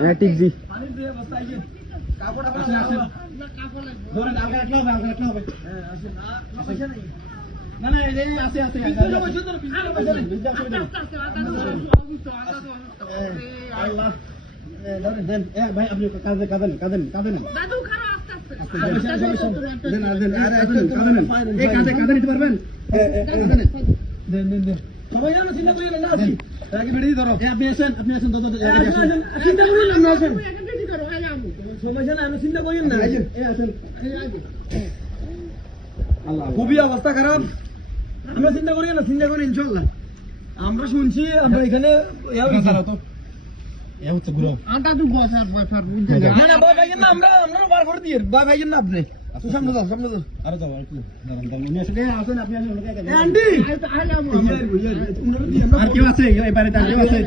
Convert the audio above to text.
হ্যাঁ ঠিক জি পানির দিয়ে বস্তা আইছে কাপড় আসেন আসেন ধরেন আলগা রাখলে হবে হ্যাঁ আসেন না পয়সা নাই না না এই আছে আল্লাহ ধরেন দেন ভাই আপনি কাঁদেন দাদু খারাপ আস্তে কাঁদে নিতে পারবেন দেন সবাই জানো চিন্তা করি না আসি আগে বেরিয়ে ধরো আপনি আসেন চিন্তা করি না আসেন সমস্যা না আমি চিন্তা করি না এই আসেন আল্লাহ খুবই অবস্থা খারাপ আমরা চিন্তা করি ইনশাআল্লাহ আমরা শুনছি আমরা এখানে হচ্ছে গুলো আটা তো বসার না ভয় পাইছেন না আমরা বার করে দিয়ে ভয় পাইছেন না আপনি সামনে যাও আরে যাও একটু আসেন আপনি আন্টি আর কেউ আছে এই বাড়িতে আর কেউ আছে